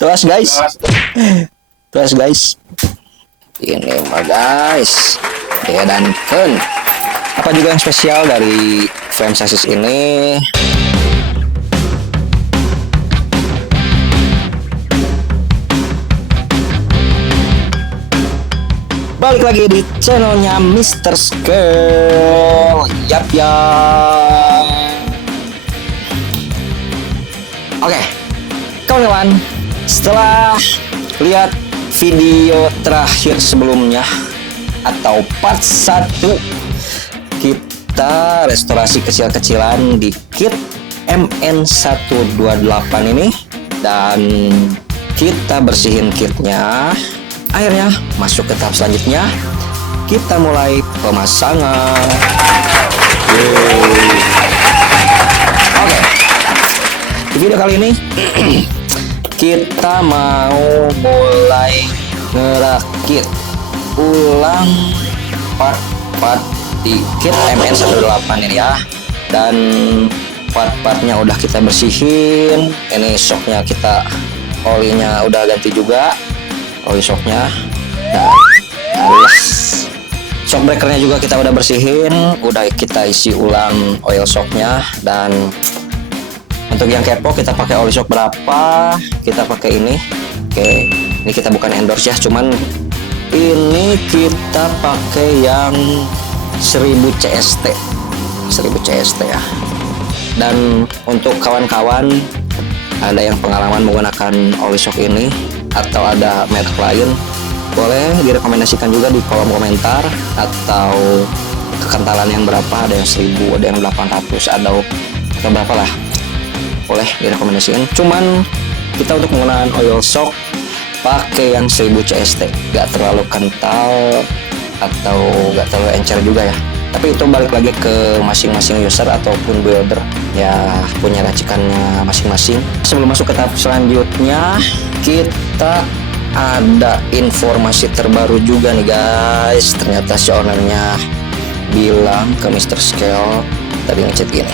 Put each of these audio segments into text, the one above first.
Tuas guys. Tuas guys. Ini mah guys. Dan Ken. Apa juga yang spesial dari frame chassis ini? Balik lagi di channelnya Mr. Scale. Yap. Oke, kawan-kawan, setelah lihat video terakhir sebelumnya atau part 1, kita restorasi kecil-kecilan di kit MN128 ini, dan kita bersihin kitnya. Akhirnya masuk ke tahap selanjutnya, kita mulai pemasangan. Oke, di video kali ini kita mau mulai ngerakit ulang part-part di kit MN128 ini ya. Dan part-partnya udah kita bersihin. Ini shocknya kita, olinya udah ganti juga, oli shocknya. Dan shock breakernya juga kita udah bersihin, udah kita isi ulang oil shocknya. Dan untuk yang kepo, kita pakai oli shock berapa, kita pakai ini. Oke, ini kita bukan endorse ya, cuman ini kita pakai yang 1000 CST ya. Dan untuk kawan-kawan ada yang pengalaman menggunakan oli shock ini atau ada merek lain, boleh direkomendasikan juga di kolom komentar, atau kekentalan yang berapa, ada yang 1000, ada yang 800, atau berapa lah, boleh direkomendasikan. Cuman kita untuk menggunakan oil shock pakai yang 1000 CST, gak terlalu kental atau gak terlalu encer juga ya. Tapi itu balik lagi ke masing-masing user ataupun builder ya, punya racikannya masing-masing. Sebelum masuk ke tahap selanjutnya, kita ada informasi terbaru juga nih guys. Ternyata si ownernya bilang ke Mr. Scale tadi ngechat gini,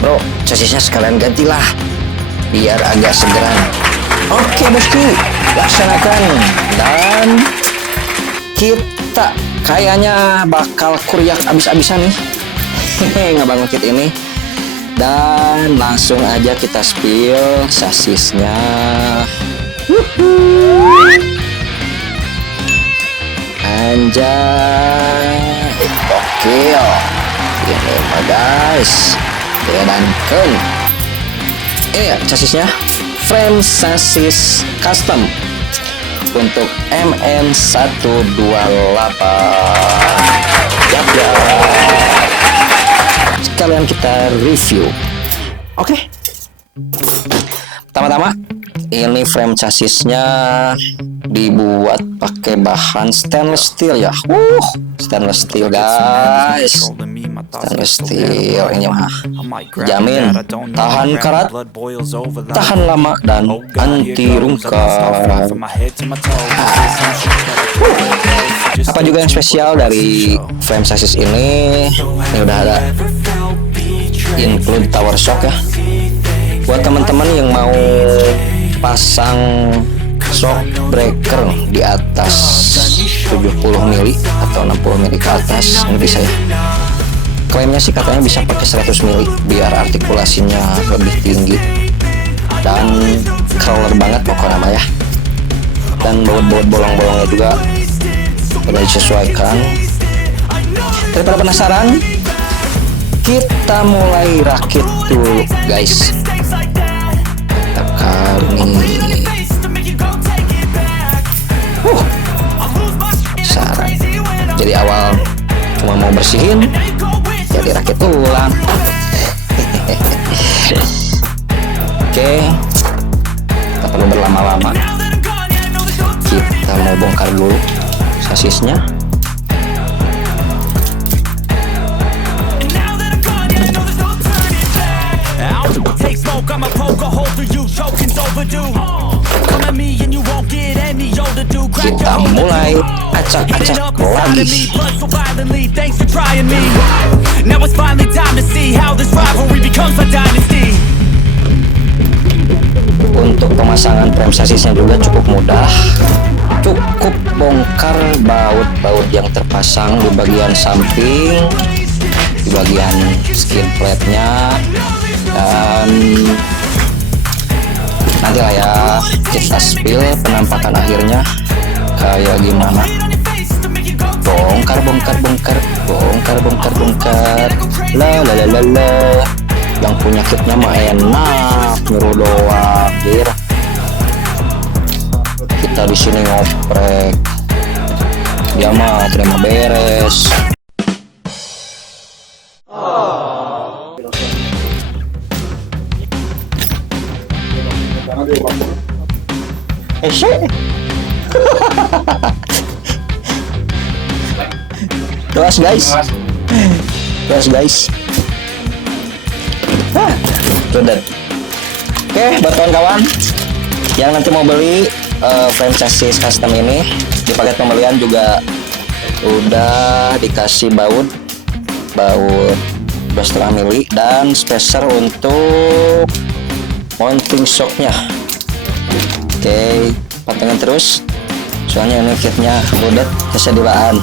bro, chassisnya sekalian gantilah biar agak segeran. Oke bosku, laksanakan. Dan kita kayaknya bakal kuryak abis-abisan nih ngebangun kit ini. Dan langsung aja kita spill chassisnya. Anjay, gokil ini mah guys. Dan Ken, ini ya chassisnya, frame chassis custom untuk MN128. Yap. Sekalian kita review. Oke. Pertama-tama, ini frame chassisnya dibuat pakai bahan stainless steel ya. Stainless steel guys. Stainless steel ini mah jamin tahan karat, tahan lama, dan anti rungkat. Apa juga yang spesial dari frame chassis ini? Ini udah ada include tower shock ya. Buat teman-teman yang mau pasang shock breaker di atas 70 mili atau 60 mili ke atas, ini bisa ya. Klaimnya sih katanya bisa pakai 100 mili biar artikulasinya lebih tinggi dan crawler banget pokoknya ya. Dan baut-baut bolong-bolongnya juga udah disesuaikan. Daripada penasaran, kita mulai rakit dulu guys. Tekan nih. Saran. Jadi awal cuma mau bersihin, jadi rakit ulang. Oke, tak perlu berlama-lama. Kita mau bongkar dulu chassisnya. Kita mulai acak-acak lagi. Now it's finally time to see how this rivalry becomes a dynasty. Untuk pemasangan frame chassisnya juga cukup mudah. Cukup bongkar baut-baut yang terpasang di bagian samping, di bagian skin plate-nya, dan nanti lah ya kita spill penampakan akhirnya kayak gimana. Bongkar la la la la la. Yang punya kitnya mah enak, nyuruh doang, dir. Kita di sini ngoprek, dia mah terima beres. Terus guys. Udah. Oke, buat kawan-kawan yang nanti mau beli frame chassis custom ini, di paket pembelian juga udah dikasih baut 2,5 mili dan spacer untuk mounting shocknya. Oke, pantengin terus soalnya ini kitnya udah kesediaan.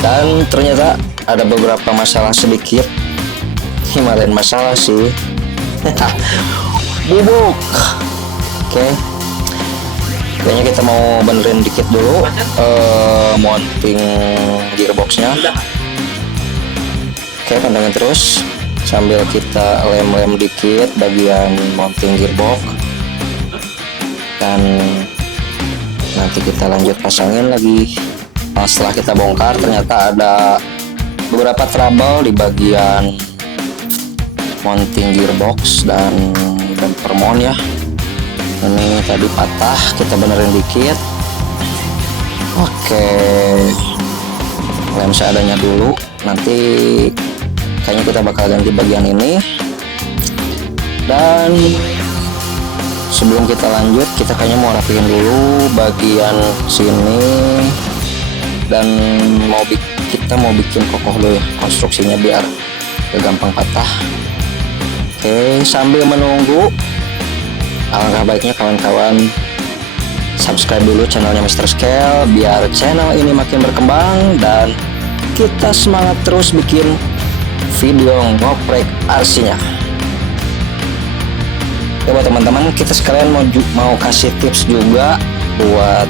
Dan ternyata ada beberapa masalah sedikit. Himalaya masalah sih. Bubuk. Oke. Kayaknya kita mau benerin dikit dulu mounting gearboxnya. Oke, pantengin terus sambil kita lem-lem dikit bagian mounting gearbox. Dan nanti kita lanjut pasangin lagi. Setelah kita bongkar ternyata ada beberapa trouble di bagian mounting gearbox dan permon ya. Ini tadi patah, kita benerin dikit. Oke, lem seadanya dulu. Nanti kayaknya kita bakal ganti bagian ini. Dan sebelum kita lanjut, kita kayaknya mau rapiin dulu bagian sini. Dan kita mau bikin kokoh dulu ya konstruksinya biar gak gampang patah. Oke, sambil menunggu, alangkah baiknya kawan-kawan subscribe dulu channelnya Mr. Scale biar channel ini makin berkembang dan kita semangat terus bikin video ngoprek RC-nya. Ya buat teman-teman, kita sekalian mau kasih tips juga buat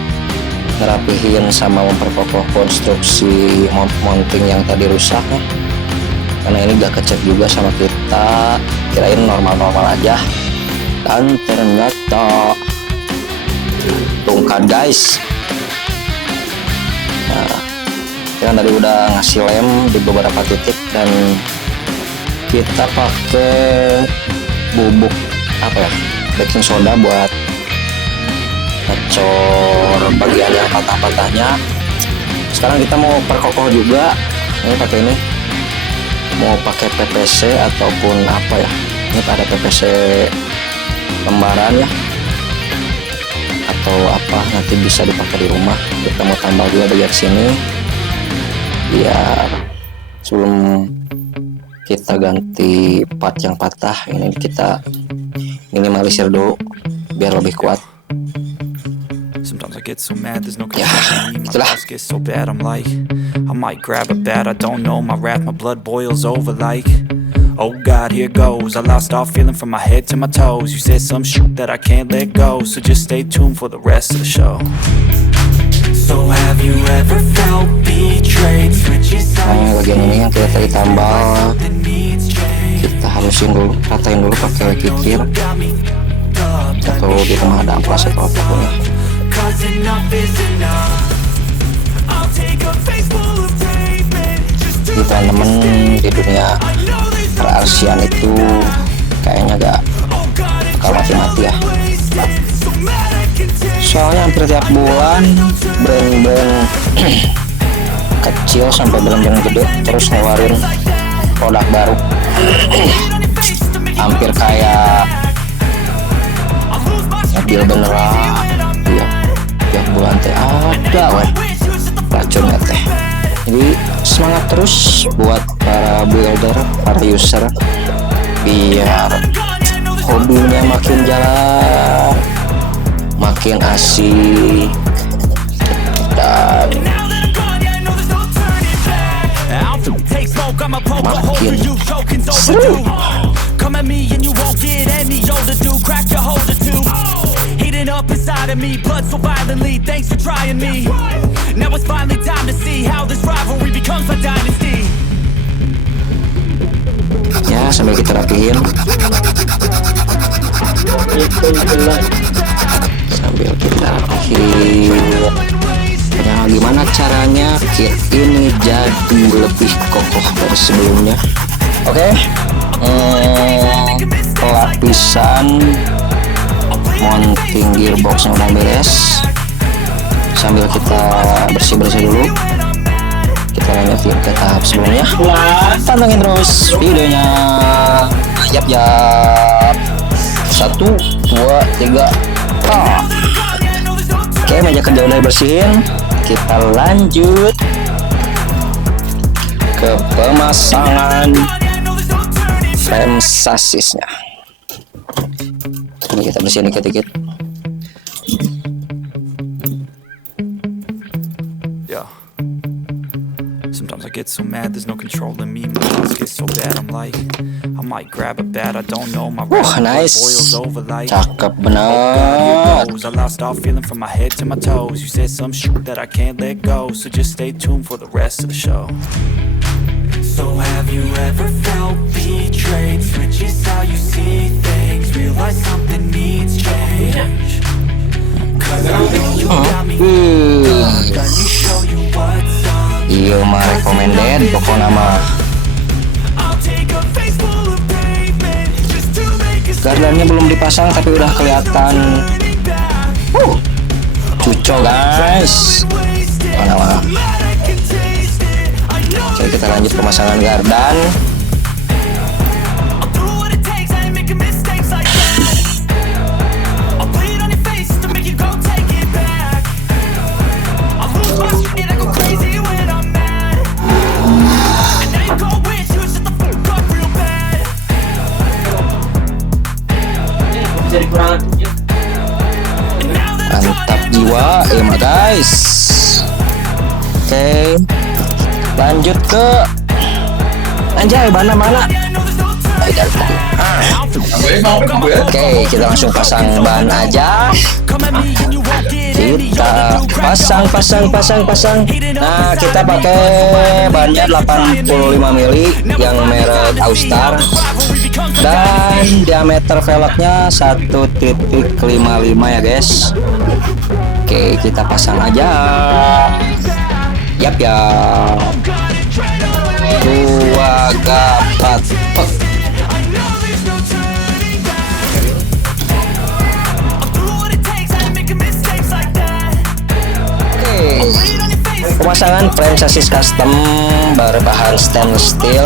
ngerapihin sama memperkokoh konstruksi mounting yang tadi rusak ya. Karena ini gak kecek juga sama kita, kirain normal-normal aja dan ternyata tungkat guys. Nah, kita tadi udah ngasih lem di beberapa titik dan kita pakai bubuk apa ya, baking soda buat ngecor bagian yang patah-patahnya. Sekarang kita mau perkokoh juga. Ini pakai ini, mau pakai PVC ataupun apa ya, ini ada PVC lembaran ya atau apa, nanti bisa dipakai di rumah. Kita mau tambah juga bagian sini biar sebelum kita ganti part yang patah ini kita minimalisir dulu biar lebih kuat. Sometimes I get so mad, there's no control. My thoughts get so bad, I'm like, I might grab a bat, I don't know, my wrath, my blood boils over like, oh God, here goes. I lost all feeling from my head to my toes. You said some shit that I can't let go, so just stay tuned for the rest of the show. So have you ever felt betrayed? Nah, bagian ini yang kita tadi tambal, kita halusin dulu, ratain dulu pakai kikir atau di rumah ada amplas atau apapun ya. Di teman-teman di dunia perarsian itu kayaknya gak bakal mati-mati ya, soalnya hampir tiap bulan brand-brand kecil sampai brand-brand gede terus ngeluarin produk baru. Hampir kayak mobil beneran tiap bulan teh ada weh racunnya teh. Jadi semangat terus buat para builder, para user, biar hobinya makin jalan, makin asik, dan makin seru. Come at me and you won't get any older, dude. Crack your holder too. Heating up inside of me, blood so violently. Thanks for trying me. Now it's finally time to see how this rivalry becomes a dynasty. Ya, sambil kita rapihin, nah, gimana caranya kit ini jadi lebih kokoh dari sebelumnya. Oke, pelapisan mounting gearboxnya udah beres. Sambil kita bersih-bersih dulu, kita lanjut ke tahap sebelumnya. Pantengin terus videonya. Yap. 1, 2, 3. Oke, meja kerja udah bersihin. Kita lanjut ke pemasangan frame sassisnya. Ini kita bersihin dikit-dikit. Sometimes I get so mad, there's no controlling me. My thoughts get so bad, I'm like, I might grab a bat, I don't know. My nice. boils over like, cakep oh God, here benar. goes. I lost all feeling from my head to my toes. You said some shit that I can't let go, so just stay tuned for the rest of the show. So have you ever felt betrayed? Switches how you see things, realize something needs change. Cause I know you got me hooked. Let me show you what's up. Iya mah recommended pokoknya mah. Gardannya belum dipasang tapi udah kelihatan cuco guys. Mana mah. Oke, kita lanjut pemasangan gardan. Mantap jiwa mah guys. Oke, lanjut ke anjay mana Oke, kita langsung pasang ban aja. Kita pasang. Nah, kita pakai bannya 85 mili yang merek Austar dan diameter velgnya 1.55 ya guys. Oke, kita pasang aja. Yap. 2 gapat. Pemasangan frame chassis custom berbahan stainless steel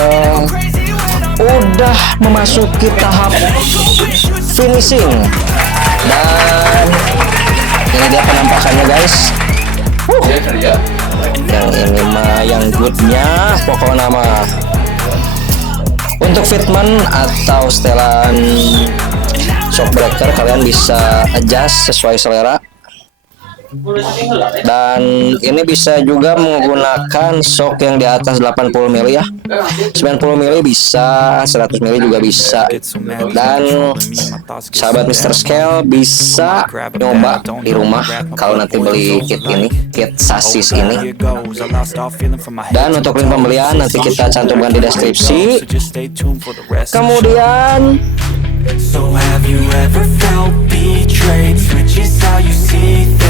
udah memasuki tahap finishing, dan ini dia penampakannya guys. Yang ini mah yang goodnya pokoknya mah. Untuk fitment atau setelan shockbreaker kalian bisa adjust sesuai selera. Dan ini bisa juga menggunakan shock yang di atas 80 mili ya, 90 mili bisa, 100 mili juga bisa. Dan sahabat Mr. Scale bisa nyoba di rumah kalau nanti beli kit ini, kit sasis ini. Dan untuk link pembelian nanti kita cantumkan di deskripsi. Kemudian So have you ever felt betrayed? Switches how you see things.